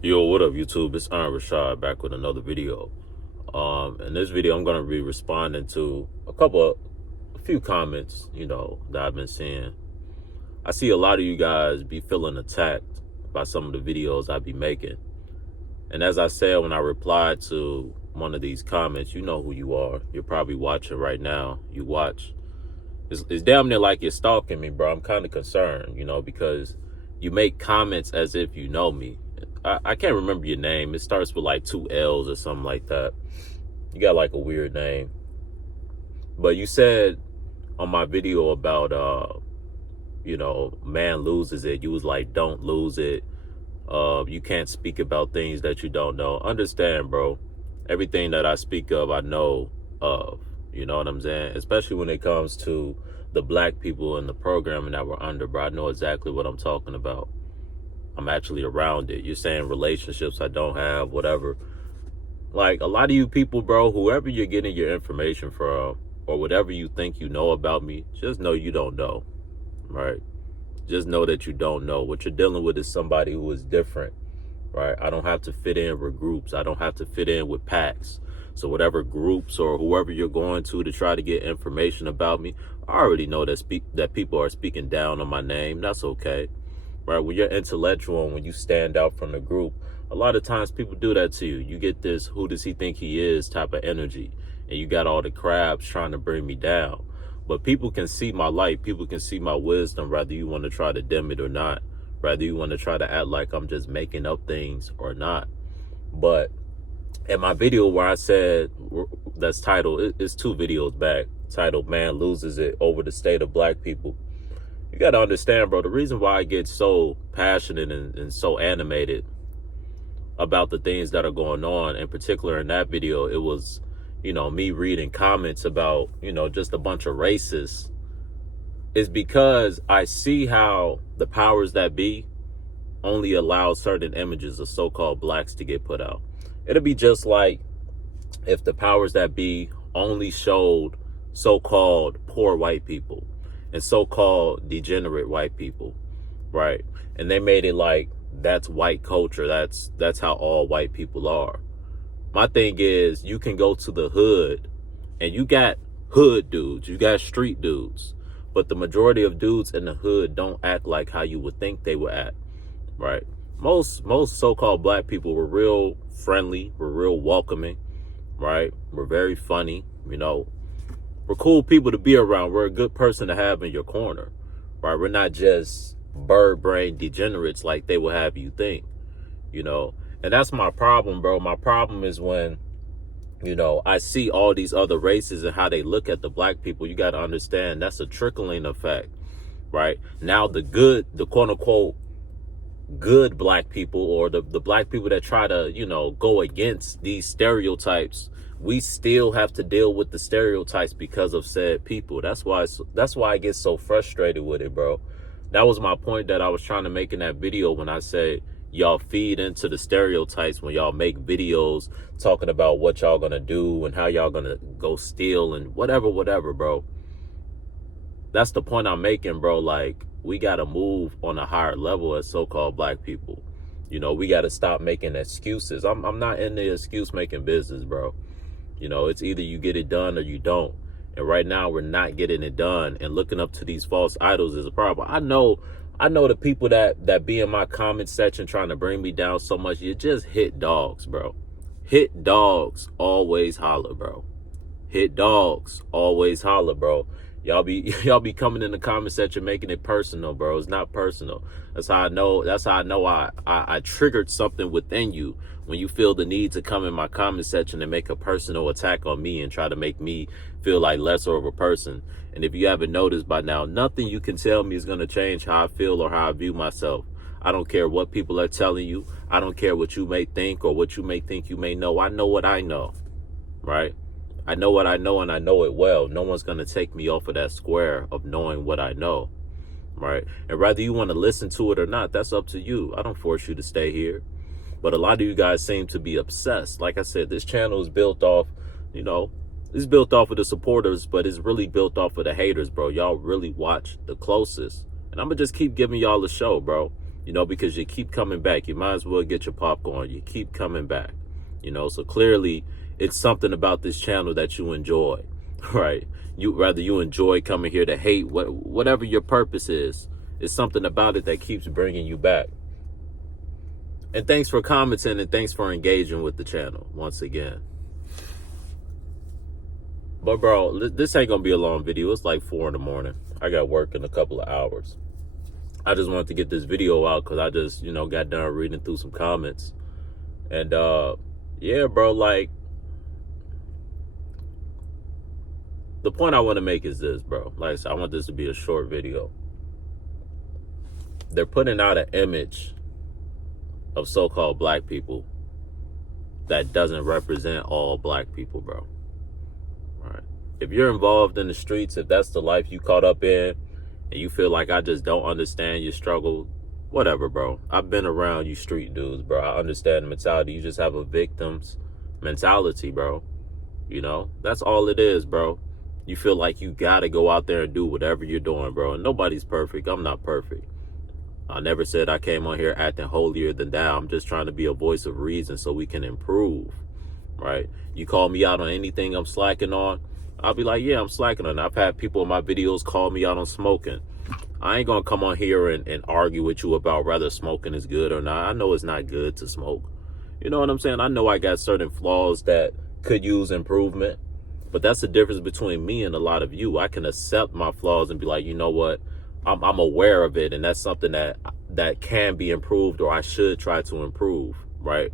Yo, what up, YouTube? It's Richawd back with another video. In this video, I'm gonna be responding to a few comments, that I've been seeing. I see a lot of you guys be feeling attacked by some of the videos I be making. And as I said when I replied to one of these comments, you know who you are. You're probably watching right now. You watch. It's damn near like you're stalking me, bro. I'm kind of concerned, because you make comments as if you know me. I can't remember your name. It starts with like 2 L's or something like that. You got like a weird name. But you said on my video about, man loses it. You was like, don't lose it. You can't speak about things that you don't know. Understand, bro. Everything that I speak of, I know of. You know what I'm saying? Especially when it comes to the black people in the programming that we're under, bro. I know exactly what I'm talking about. I'm actually around it. You're saying relationships I don't have, whatever. Like, a lot of you people, bro, whoever you're getting your information from or whatever you think you know about me, just know you don't know, right? Just know that you don't know. What you're dealing with is somebody who is different, right? I don't have to fit in with groups. I don't have to fit in with packs. So whatever groups or whoever you're going to try to get information about me, I already know that people are speaking down on my name. That's okay. Right, when you're intellectual and when you stand out from the group, a lot of times people do that to you. You get this who does he think he is type of energy, and you got all the crabs trying to bring me down. But people can see my light, people can see my wisdom, whether you want to try to dim it or not, whether you want to try to act like I'm just making up things or not. But in my video where I said, that's titled, it's 2 videos back, titled Man Loses It Over the State of Black People. You got to understand, bro, the reason why I get so passionate and so animated about the things that are going on, in particular in that video, it was, me reading comments about, just a bunch of racists, is because I see how the powers that be only allow certain images of so-called blacks to get put out. It'll be just like if the powers that be only showed so-called poor white people and so-called degenerate white people, right? And they made it like that's white culture. That's how all white people are. My thing is, you can go to the hood and you got hood dudes, you got street dudes, but the majority of dudes in the hood don't act like how you would think they would act, right? Most so-called black people were real friendly, were real welcoming, right? We're very funny, We're cool people to be around. We're a good person to have in your corner, right? We're not just bird brain degenerates like they will have you think, And that's my problem, bro. My problem is when, I see all these other races and how they look at the black people. You got to understand that's a trickling effect, right? Now the quote unquote good black people, or the black people that try to, go against these stereotypes, we still have to deal with the stereotypes because of said people. That's why I get so frustrated with it, bro. That was my point that I was trying to make in that video when I say y'all feed into the stereotypes when y'all make videos talking about what y'all gonna do and how y'all gonna go steal and whatever, bro. That's the point I'm making, bro. Like, we gotta move on a higher level as so-called black people. We gotta stop making excuses. I'm not in the excuse making business, bro. It's either you get it done or you don't. And right now we're not getting it done. And looking up to these false idols is a problem. I know the people that be in my comment section trying to bring me down so much. You just hit dogs, bro. Hit dogs, always holler, bro. Hit dogs, always holler, bro. Y'all be coming in the comment section making it personal, bro. It's not personal. That's how I know I triggered something within you when you feel the need to come in my comment section and make a personal attack on me and try to make me feel like lesser of a person. And if you haven't noticed by now, nothing you can tell me is going to change how I feel or how I view myself. I don't care what people are telling you. I don't care what you may think or what you may think you may know. I know what I know, right? I know what I know, and I know it well. No one's going to take me off of that square of knowing what I know, right? And whether you want to listen to it or not, that's up to you. I don't force you to stay here. But a lot of you guys seem to be obsessed. Like I said, this channel is built off, it's built off of the supporters, but it's really built off of the haters, bro. Y'all really watch the closest. And I'm going to just keep giving y'all a show, bro. you know, because you keep coming back. You might as well get your popcorn. You keep coming back, you know. So clearly it's something about this channel that you enjoy, right? You enjoy coming here to hate, whatever your purpose is. It's something about it that keeps bringing you back. And thanks for commenting, and thanks for engaging with the channel once again. But bro, this ain't gonna be a long video. It's like 4 in the morning. I got work in a couple of hours. I just wanted to get this video out because I just, you know, got done reading through some comments. And yeah, bro, like, the point I want to make is this, bro. Like I said, I want this to be a short video. They're putting out an image of so-called black people that doesn't represent all black people, bro. All right. If you're involved in the streets, if that's the life you caught up in, and you feel like I just don't understand your struggle, whatever, bro. I've been around you street dudes, bro. I understand the mentality. You just have a victim's mentality, bro. You know, that's all it is, bro. You feel like you gotta go out there and do whatever you're doing, bro. And nobody's perfect. I'm not perfect. I never said I came on here acting holier than thou. I'm just trying to be a voice of reason so we can improve, right? You call me out on anything I'm slacking on, I'll be like, yeah, I'm slacking on it. I've had people in my videos call me out on smoking. I ain't gonna come on here and argue with you about whether smoking is good or not. I know it's not good to smoke. You know what I'm saying? I know I got certain flaws that could use improvement, but that's the difference between me and a lot of you. I can accept my flaws and be like, you know what? I'm aware of it, and that's something that can be improved, or I should try to improve, right?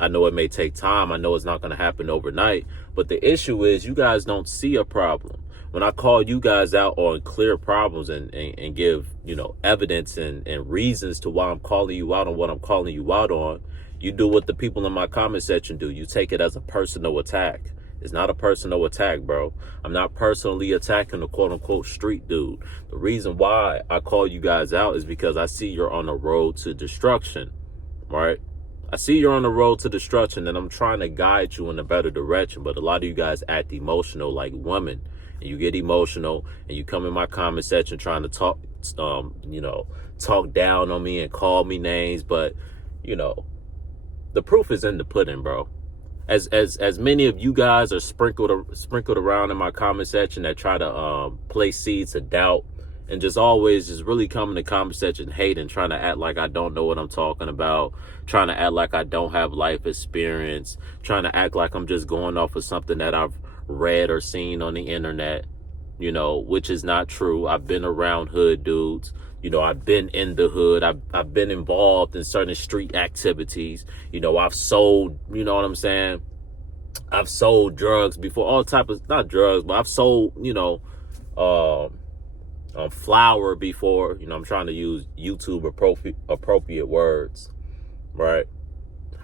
I know it may take time. I know it's not going to happen overnight, but the issue is you guys don't see a problem. When I call you guys out on clear problems and give, you know, evidence and reasons to why I'm calling you out on what I'm calling you out on, you do what the people in my comment section do. You take it as a personal attack. It's not a personal attack, bro. I'm not personally attacking the quote-unquote street dude. The reason why I call you guys out is because I see you're on the road to destruction, right? I see you're on the road to destruction, and I'm trying to guide you in a better direction, but a lot of you guys act emotional like women, and you get emotional, and you come in my comment section trying to talk, you know, talk down on me and call me names, but, you know, the proof is in the pudding, bro. As many of you guys are sprinkled around in my comment section that try to place seeds of doubt and just always just really come in the comment section hating, trying to act like I don't know what I'm talking about, trying to act like I don't have life experience, trying to act like I'm just going off of something that I've read or seen on the internet, you know, which is not true. I've been around hood dudes. You know, I've been in the hood. I've been involved in certain street activities. You know, I've sold, you know what I'm saying? I've sold drugs before, all type of, not drugs, but I've sold, you know, flour before. You know, I'm trying to use YouTube appropriate words, right?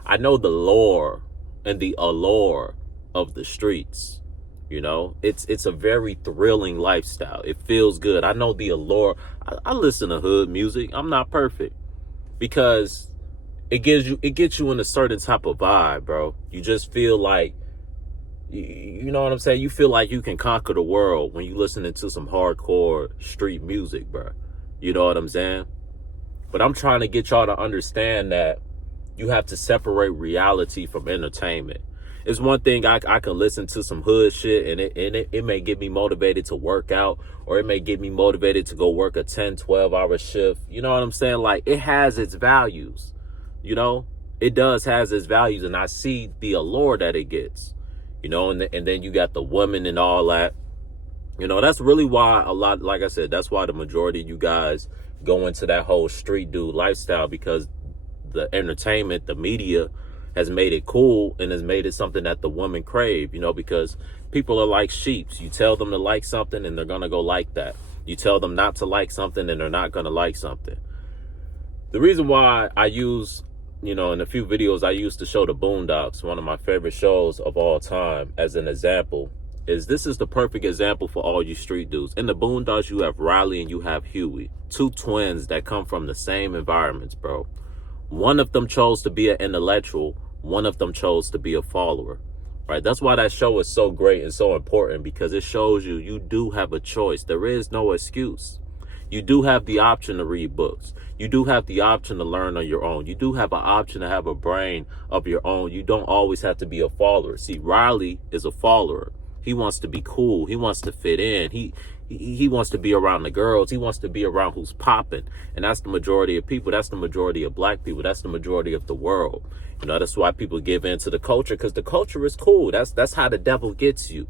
I know the lore and the allure of the streets. You know, it's a very thrilling lifestyle. It feels good. I know the allure. I listen to hood music. I'm not perfect because it gets you in a certain type of vibe, bro. You just feel like, you know what I'm saying? You feel like you can conquer the world when you listening to some hardcore street music, bro. You know what I'm saying? But I'm trying to get y'all to understand that you have to separate reality from entertainment. It's one thing I can listen to some hood shit and it may get me motivated to work out, or it may get me motivated to go work a 10, 12-hour shift. You know what I'm saying? Like, it has its values, you know? It does has its values, and I see the allure that it gets, you know? And then you got the women and all that. You know, that's really why a lot, like I said, that's why the majority of you guys go into that whole street dude lifestyle, because the entertainment, the media has made it cool and has made it something that the women crave, you know, because people are like sheeps. You tell them to like something and they're going to go like that. You tell them not to like something and they're not going to like something. The reason why I use, you know, in a few videos, I used to show the Boondocks, one of my favorite shows of all time, as an example, is this is the perfect example for all you street dudes. In the Boondocks, you have Riley and you have Huey, two twins that come from the same environments, bro. One of them chose to be an intellectual. One of them chose to be a follower, right? That's why that show is so great and so important, because it shows you do have a choice. There is no excuse. You do have the option to read books. You do have the option to learn on your own. You do have an option to have a brain of your own. You don't always have to be a follower. See, Riley is a follower. He wants to be cool. He wants to fit in. He wants to be around the girls. He wants to be around who's popping. And that's the majority of people. That's the majority of black people. That's the majority of the world. You know, that's why people give in to the culture, because the culture is cool. That's how the devil gets you,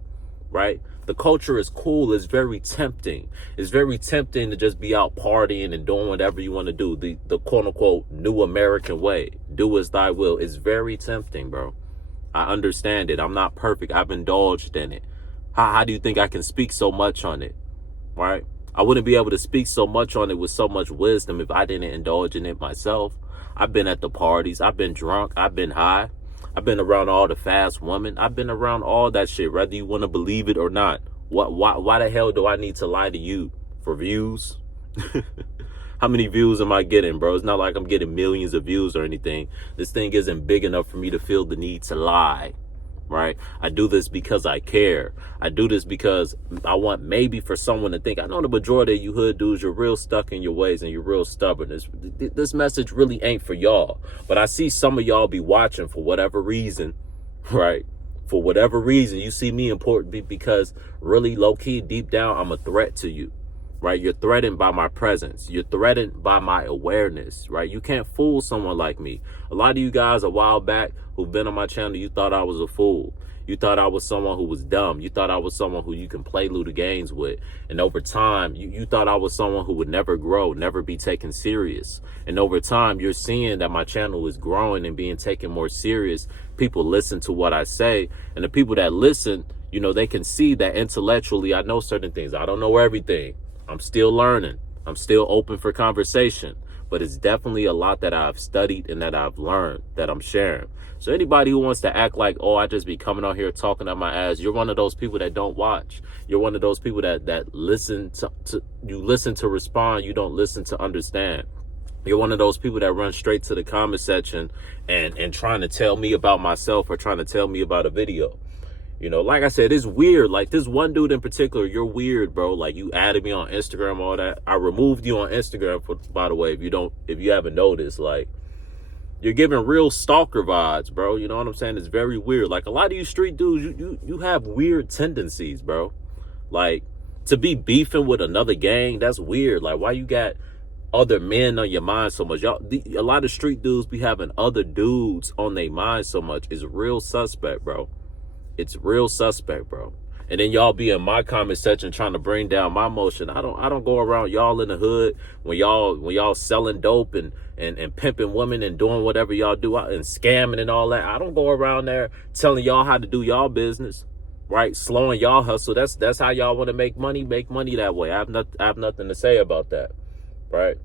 right? The culture is cool. It's very tempting. It's very tempting to just be out partying and doing whatever you want to do. The quote unquote new American way. Do as thy will. It's very tempting, bro. I understand it. I'm not perfect. I've indulged in it. How do you think I can speak so much on it? Right? I wouldn't be able to speak so much on it with so much wisdom if I didn't indulge in it myself. I've been at the parties. I've been drunk. I've been high. I've been around all the fast women. I've been around all that shit, whether you want to believe it or not. Why the hell do I need to lie to you? For views? How many views am I getting, bro? It's not like I'm getting millions of views or anything. This thing isn't big enough for me to feel the need to lie. Right? I do this because I care. I do this because I want maybe for someone to think, I know the majority of you hood dudes, you're real stuck in your ways and you're real stubborn. This message really ain't for y'all. But I see some of y'all be watching for whatever reason, right? For whatever reason, you see me important because really low key, deep down, I'm a threat to you. Right? You're threatened by my presence. You're threatened by my awareness, right? You can't fool someone like me. A lot of you guys a while back who've been on my channel, you thought I was a fool. You thought I was someone who was dumb. You thought I was someone who you can play Lou the games with. And over time, you thought I was someone who would never grow, never be taken serious. And over time, you're seeing that my channel is growing and being taken more serious. People listen to what I say. And the people that listen, you know, they can see that intellectually I know certain things. I don't know everything. I'm still learning. I'm still open for conversation, but it's definitely a lot that I've studied and that I've learned that I'm sharing. So anybody who wants to act like, oh, I just be coming out here talking out my ass, you're one of those people that don't watch. You're one of those people that listen to you listen to respond. You don't listen to understand. You're one of those people that run straight to the comment section and trying to tell me about myself or trying to tell me about a video. You know, like I said, it's weird. Like this one dude in particular, you're weird, bro. Like you added me on Instagram, all that. I removed you on Instagram, by the way, if you haven't noticed, like you're giving real stalker vibes, bro. You know what I'm saying? It's very weird. Like a lot of you street dudes, you have weird tendencies, bro. Like to be beefing with another gang, that's weird. Like why you got other men on your mind so much? A lot of street dudes be having other dudes on their mind so much. It's real suspect, bro. It's real suspect, bro. And then y'all be in my comment section trying to bring down my motion. I don't go around y'all in the hood when y'all selling dope and pimping women and doing whatever y'all do and scamming and all that. I don't go around there telling y'all how to do y'all business, right? Slowing y'all hustle. That's how y'all want to make money. Make money that way. I have nothing to say about that, right?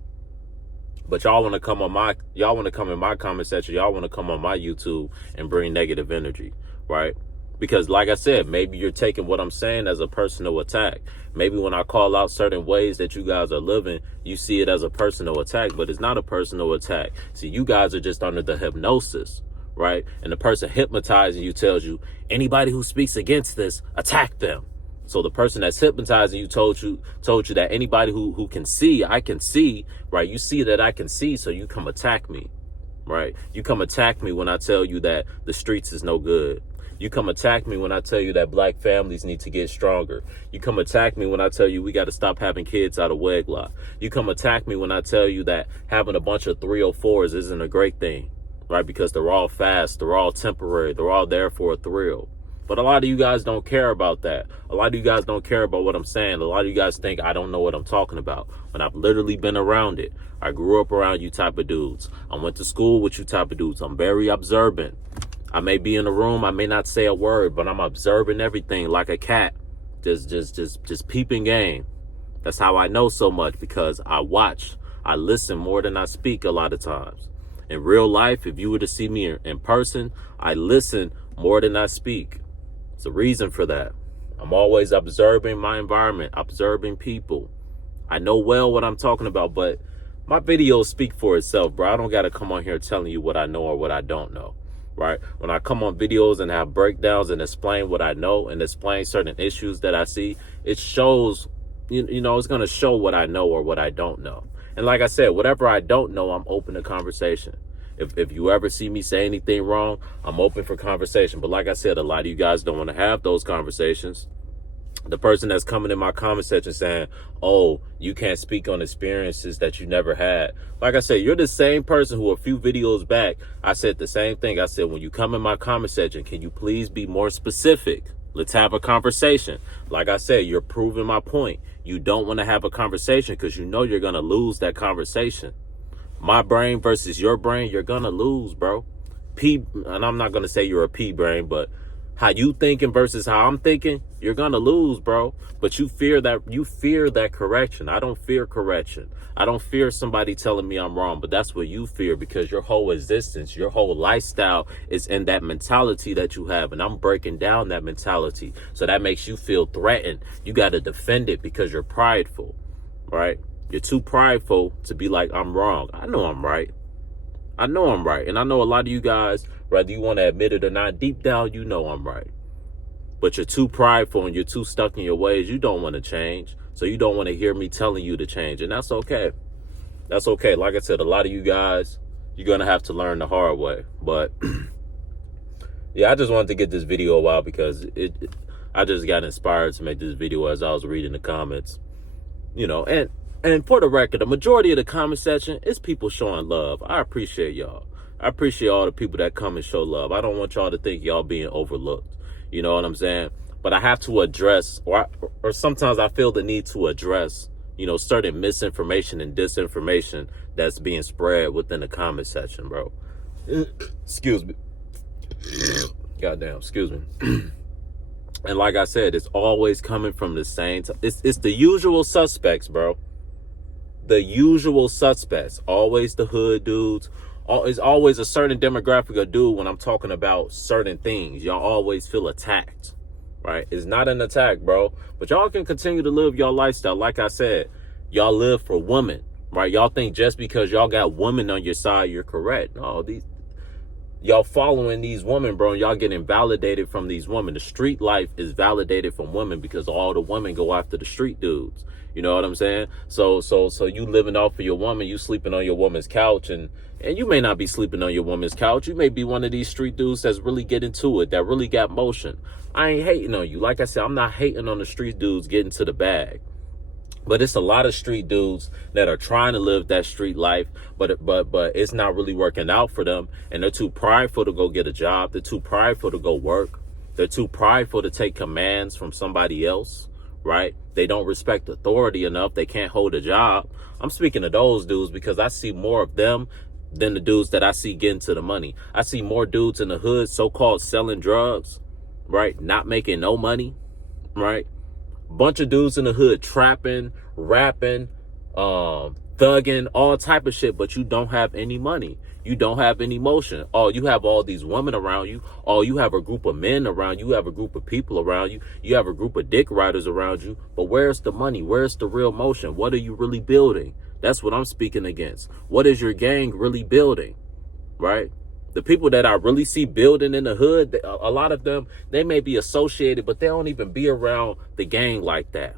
But y'all want to come in my comment section. Y'all want to come on my YouTube and bring negative energy, right? Because like I said, maybe you're taking what I'm saying as a personal attack. Maybe when I call out certain ways that you guys are living, you see it as a personal attack, but it's not a personal attack. See, you guys are just under the hypnosis, right? And the person hypnotizing you tells you, anybody who speaks against this, attack them. So the person that's hypnotizing you told you that anybody who can see, I can see, right? You see that I can see, so you come attack me, right? You come attack me when I tell you that the streets is no good. You come attack me when I tell you that black families need to get stronger. You come attack me when I tell you we got to stop having kids out of wedlock. You come attack me when I tell you that having a bunch of 304s isn't a great thing, right? Because they're all fast, they're all temporary, they're all there for a thrill. But a lot of you guys don't care about that. A lot of you guys don't care about what I'm saying. A lot of you guys think I don't know what I'm talking about. When I've literally been around it. I grew up around you type of dudes. I went to school with you type of dudes. I'm very observant. I may be in a room, I may not say a word, but I'm observing everything like a cat, just peeping game. That's how I know so much, because I watch, I listen more than I speak a lot of times. In real life, if you were to see me in person, I listen more than I speak. There's a reason for that. I'm always observing my environment, observing people. I know well what I'm talking about, but my videos speak for itself, bro. I don't got to come on here telling you what I know or what I don't know. Right? When I come on videos and have breakdowns and explain what I know and explain certain issues that I see, it shows, you know, it's going to show what I know or what I don't know. And like I said, whatever I don't know, I'm open to conversation. If you ever see me say anything wrong, I'm open for conversation. But like I said, a lot of you guys don't want to have those conversations. The person that's coming in my comment section saying, oh, you can't speak on experiences that you never had. Like I said, you're the same person who a few videos back, I said the same thing. I said, when you come in my comment section, can you please be more specific? Let's have a conversation. Like I said, you're proving my point. You don't want to have a conversation because you know you're going to lose that conversation. My brain versus your brain, you're going to lose, bro. And I'm not going to say you're a P brain, but how you thinking versus how I'm thinking, you're going to lose, bro. But you fear that correction. I don't fear correction. I don't fear somebody telling me I'm wrong, but that's what you fear because your whole existence, your whole lifestyle is in that mentality that you have. And I'm breaking down that mentality. So that makes you feel threatened. You got to defend it because you're prideful, right? You're too prideful to be like, I'm wrong. I know I'm right. I know I'm right. And I know a lot of you guys, whether you want to admit it or not, deep down, you know I'm right. But you're too prideful and you're too stuck in your ways. You don't want to change. So you don't want to hear me telling you to change. And that's okay. That's okay. Like I said, a lot of you guys, you're going to have to learn the hard way. But yeah, I just wanted to get this video out because I just got inspired to make this video as I was reading the comments. You know, and for the record, the majority of the comment section is people showing love. I appreciate y'all. I appreciate all the people that come and show love. I don't want y'all to think y'all being overlooked. You know what I'm saying? But I have to address, or sometimes I feel the need to address, you know, certain misinformation and disinformation that's being spread within the comment section, bro. Excuse me. Goddamn, excuse me. And like I said, it's always coming from the same. It's the usual suspects, bro. The usual suspects, always the hood dudes. It's always a certain demographic of dude when I'm talking about certain things. Y'all always feel attacked, right? It's not an attack, bro. But y'all can continue to live your lifestyle. Like I said, y'all live for women, right? Y'all think just because y'all got women on your side, you're correct. No, y'all following these women, bro, and y'all getting validated from these women. The street life is validated from women because all the women go after the street dudes. You know what I'm saying? So you living off of your woman, you sleeping on your woman's couch, and you may not be sleeping on your woman's couch. You may be one of these street dudes that's really getting to it, that really got motion. I ain't hating on you. Like I said, I'm not hating on the street dudes getting to the bag. But it's a lot of street dudes that are trying to live that street life, but it's not really working out for them. And they're too prideful to go get a job. They're too prideful to go work. They're too prideful to take commands from somebody else, right? They don't respect authority enough. They can't hold a job. I'm speaking of those dudes because I see more of them than the dudes that I see getting to the money. I see more dudes in the hood, so-called selling drugs, right? Not making no money, right? Bunch of dudes in the hood trapping, rapping, thugging, all type of shit, but you don't have any money. You don't have any motion. Oh, you have all these women around you. Oh, you have a group of men around you. You have a group of people around you. You have a group of dick riders around you. But where's the money? Where's the real motion? What are you really building? That's what I'm speaking against. What is your gang really building, right? The people that I really see building in the hood, a lot of them, they may be associated, but they don't even be around the gang like that.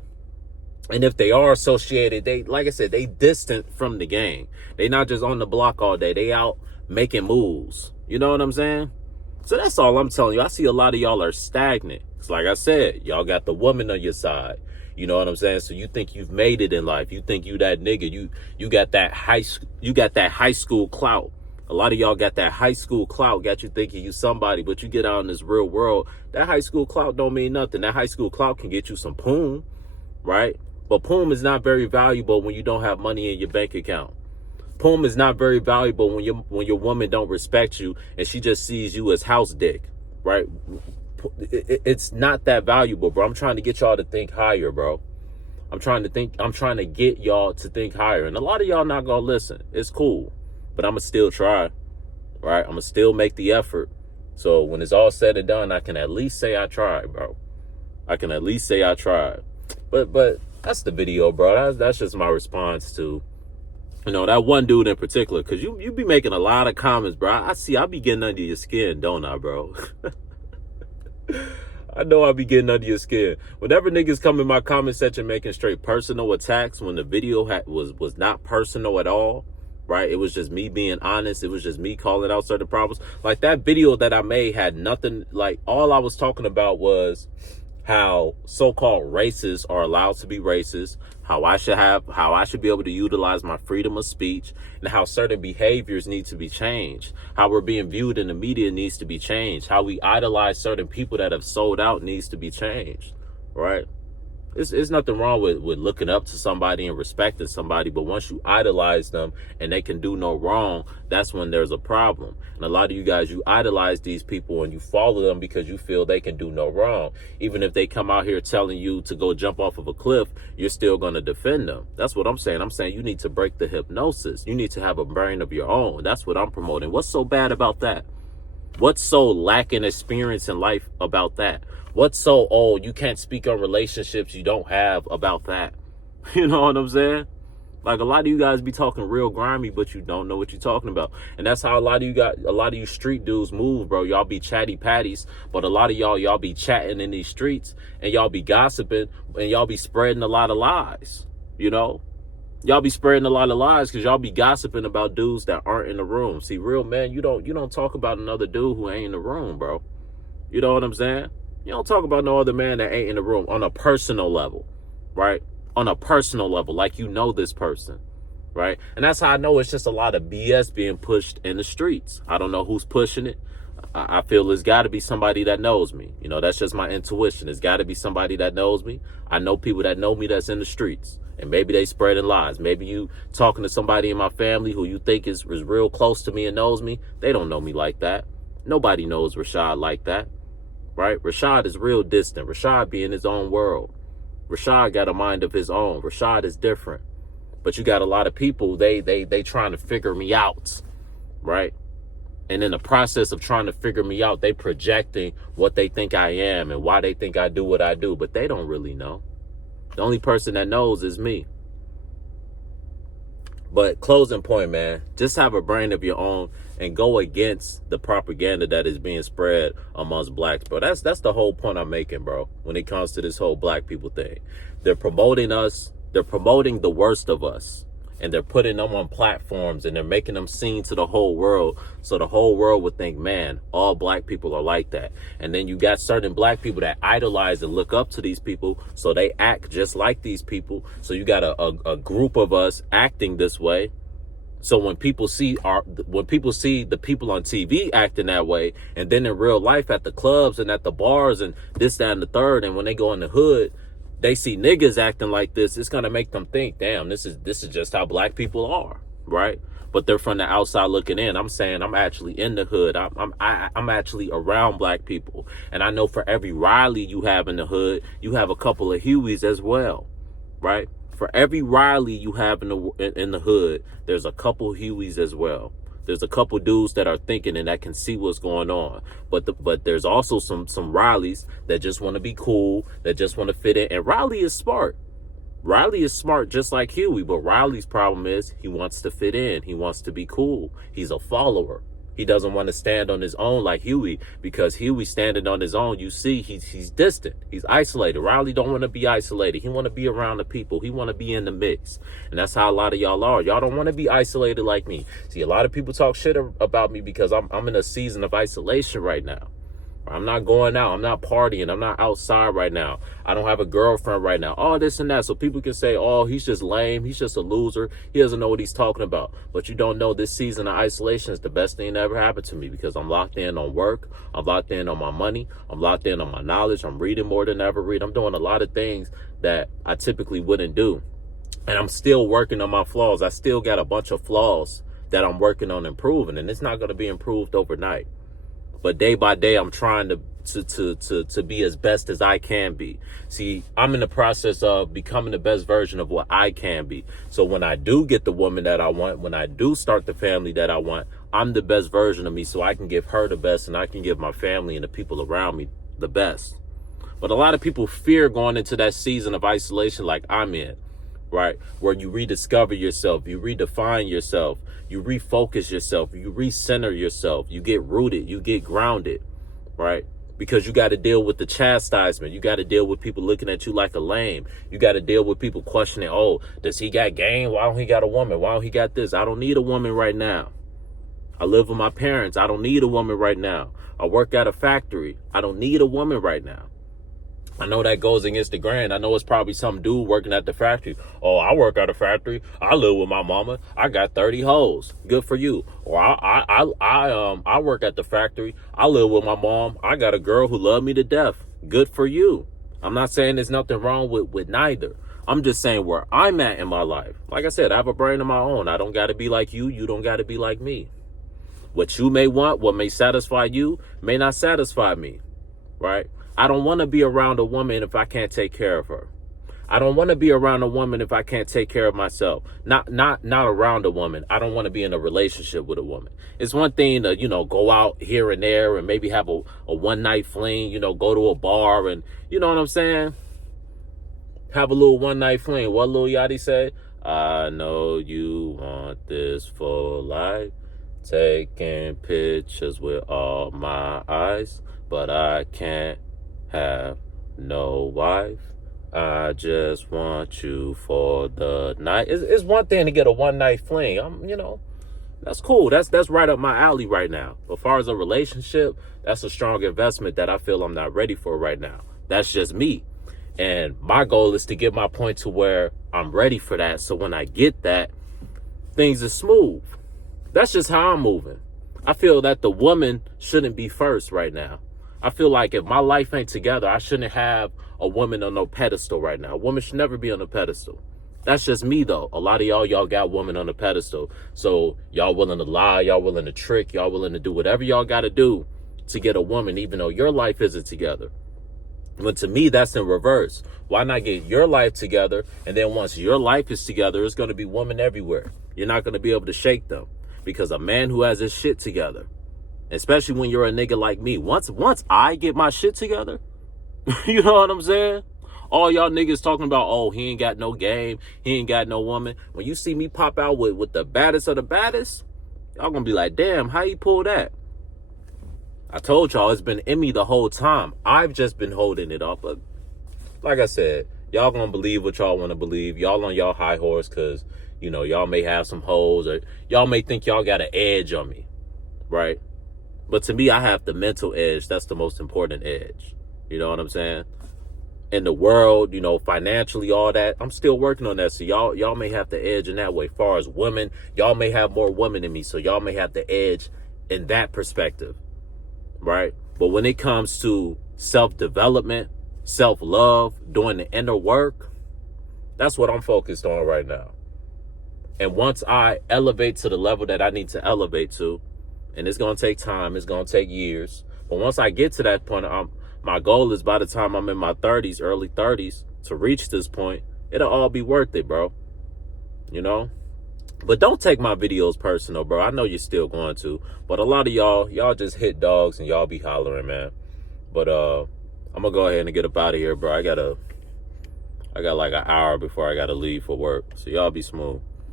And if they are associated, they, like I said, they distant from the gang. They not just on the block all day. They out making moves. You know what I'm saying? So that's all I'm telling you. I see a lot of y'all are stagnant. It's like I said, y'all got the woman on your side. You know what I'm saying? So you think you've made it in life. You think you that nigga. You got that high school clout. A lot of y'all got that high school clout, got you thinking you somebody, but you get out in this real world, that high school clout don't mean nothing. That high school clout can get you some poom, right? But poom is not very valuable when you don't have money in your bank account. Poom is not very valuable when your woman don't respect you and she just sees you as house dick, right? It's not that valuable, bro. I'm trying to get y'all to think higher, bro. I'm trying to get y'all to think higher. And a lot of y'all not gonna listen. It's cool. But I'm going to still try, right? I'm going to still make the effort. So when it's all said and done, I can at least say I tried, bro. I can at least say I tried. But that's the video, bro. That's just my response to, you know, that one dude in particular. Because you be making a lot of comments, bro. I be getting under your skin, don't I, bro? I know I be getting under your skin. Whenever niggas come in my comment section making straight personal attacks when the video was not personal at all, right? It was just me being honest. It was just me calling out certain problems. Like that video that I made had nothing, like all I was talking about was how so-called racists are allowed to be racist, how I should be able to utilize my freedom of speech, and how certain behaviors need to be changed, how we're being viewed in the media needs to be changed, how we idolize certain people that have sold out needs to be changed, right? It's nothing wrong with looking up to somebody and respecting somebody, but once you idolize them and they can do no wrong, that's when there's a problem. And a lot of you guys, you idolize these people and you follow them because you feel they can do no wrong. Even if they come out here telling you to go jump off of a cliff, you're still going to defend them. That's what I'm saying. I'm saying you need to break the hypnosis. You need to have a brain of your own. That's what I'm promoting. What's so bad about that? What's so lacking experience in life about that? What's so old you can't speak on relationships you don't have about that? You know what I'm saying? Like a lot of you guys be talking real grimy, but you don't know what you're talking about. And that's how a lot of you street dudes move, bro. Y'all be chatty patties, but a lot of y'all be chatting in these streets and y'all be gossiping and y'all be spreading a lot of lies, you know? Y'all be spreading a lot of lies because y'all be gossiping about dudes that aren't in the room. See, real men, you don't talk about another dude who ain't in the room, bro. You know what I'm saying? You don't talk about no other man that ain't in the room on a personal level, right? On a personal level, like you know this person, right? And that's how I know it's just a lot of BS being pushed in the streets. I don't know who's pushing it. I feel it's got to be somebody that knows me. You know, that's just my intuition. It's got to be somebody that knows me. I know people that know me that's in the streets. And maybe they spreading lies. Maybe you talking to somebody in my family who you think is real close to me and knows me. They don't know me like that. Nobody knows Richawd like that, right? Richawd is real distant. Richawd be in his own world. Richawd got a mind of his own. Richawd is different. But you got a lot of people, they trying to figure me out, right? And in the process of trying to figure me out, they projecting what they think I am and why they think I do what I do. But they don't really know. The only person that knows is me. But closing point, man, just have a brain of your own and go against the propaganda that is being spread amongst blacks, bro. That's the whole point I'm making, bro, when it comes to this whole black people thing. They're promoting us. They're promoting the worst of us. And they're putting them on platforms and they're making them seen to the whole world. So the whole world would think, man, all black people are like that. And then you got certain black people that idolize and look up to these people. So they act just like these people. So you got a group of us acting this way. So when people see the people on TV acting that way, and then in real life at the clubs and at the bars and this, that, and the third, and when they go in the hood, they see niggas acting like this, it's going to make them think, damn, this is just how black people are, right? But they're from the outside looking in. I'm saying I'm actually in the hood. I'm actually around black people. And I know for every Riley you have in the hood, you have a couple of Hueys as well, right? For every Riley you have in the hood, there's a couple Hueys as well. There's a couple dudes that are thinking and that can see what's going on. But there's also some Rileys that just want to be cool, that just want to fit in. And Riley is smart. Riley is smart just like Huey. But Riley's problem is he wants to fit in. He wants to be cool. He's a follower. He doesn't want to stand on his own like Huey, because Huey standing on his own, you see, he's distant. He's isolated. Riley don't want to be isolated. He want to be around the people. He want to be in the mix. And that's how a lot of y'all are. Y'all don't want to be isolated like me. See, a lot of people talk shit about me because I'm in a season of isolation right now. I'm not going out. I'm not partying. I'm not outside right now. I don't have a girlfriend right now. All this and that. So people can say, oh, he's just lame. He's just a loser. He doesn't know what he's talking about. But you don't know, this season of isolation is the best thing that ever happened to me, because I'm locked in on work. I'm locked in on my money. I'm locked in on my knowledge. I'm reading more than I ever read. I'm doing a lot of things that I typically wouldn't do. And I'm still working on my flaws. I still got a bunch of flaws that I'm working on improving. And it's not going to be improved overnight. But day by day, I'm trying to be as best as I can be. See, I'm in the process of becoming the best version of what I can be. So when I do get the woman that I want, when I do start the family that I want, I'm the best version of me, so I can give her the best and I can give my family and the people around me the best. But a lot of people fear going into that season of isolation like I'm in, right? Where you rediscover yourself, you redefine yourself, you refocus yourself, you recenter yourself, you get rooted, you get grounded, right? because you got to deal with the chastisement. You got to deal with people looking at you like a lame. You got to deal with people questioning, oh, does he got game? Why don't he got a woman? Why don't he got this? I don't need a woman right now. I live with my parents. I don't need a woman right now. I work at a factory. I don't need a woman right now. I know that goes against the grain. I know it's probably some dude working at the factory. Oh, I work at a factory. I live with my mama. I got 30 hoes. Good for you. Or I work at the factory. I live with my mom. I got a girl who loved me to death. Good for you. I'm not saying there's nothing wrong with neither. I'm just saying where I'm at in my life. Like I said, I have a brain of my own. I don't got to be like you. You don't got to be like me. What you may want, what may satisfy you, may not satisfy me. Right? I don't want to be around a woman if I can't take care of her. I don't want to be around a woman if I can't take care of myself. Not around a woman. I don't want to be in a relationship with a woman. It's one thing to, go out here and there and maybe have a one night fling, go to a bar and, you know what I'm saying? Have a little one night fling. What Lil Yachty say? I know you want this for life. Taking pictures with all my eyes, but I can't have no wife. I just want you for the night. It's one thing to get a one night fling. That's cool. That's right up my alley right now. But as far as a relationship, that's a strong investment that I feel I'm not ready for right now. That's just me. And my goal is to get my point to where I'm ready for that. So when I get that, things are smooth. That's just how I'm moving. I feel that the woman shouldn't be first right now. I feel like if my life ain't together, I shouldn't have a woman on no pedestal right now. A woman should never be on a pedestal. That's just me, though. A lot of y'all got women on a pedestal. So y'all willing to lie, y'all willing to trick, y'all willing to do whatever y'all got to do to get a woman, even though your life isn't together. But to me, that's in reverse. Why not get your life together? And then once your life is together, it's going to be women everywhere. You're not going to be able to shake them. Because a man who has his shit together, especially when you're a nigga like me, once I get my shit together, you know what I'm saying? All y'all niggas talking about, oh, he ain't got no game, he ain't got no woman. When you see me pop out with the baddest of the baddest, y'all gonna be like, damn, how you pull that? I told y'all it's been in me the whole time. I've just been holding it up. But like I said, y'all gonna believe what y'all want to believe. Y'all on y'all high horse because, y'all may have some hoes or y'all may think y'all got an edge on me, right? But to me, I have the mental edge. That's the most important edge. You know what I'm saying? In the world, financially, all that, I'm still working on that. So y'all may have the edge in that way. As far as women, y'all may have more women than me. So y'all may have the edge in that perspective, right? But when it comes to self-development, self-love, doing the inner work, that's what I'm focused on right now. And once I elevate to the level that I need to elevate to, and it's going to take time, it's going to take years. But once I get to that point, my goal is by the time I'm in my 30s, early 30s, to reach this point, it'll all be worth it, bro. But don't take my videos personal, bro. I know you're still going to. But a lot of y'all just hit dogs and y'all be hollering, man. But I'm going to go ahead and get up out of here, bro. I got like an hour before I got to leave for work. So y'all be smooth.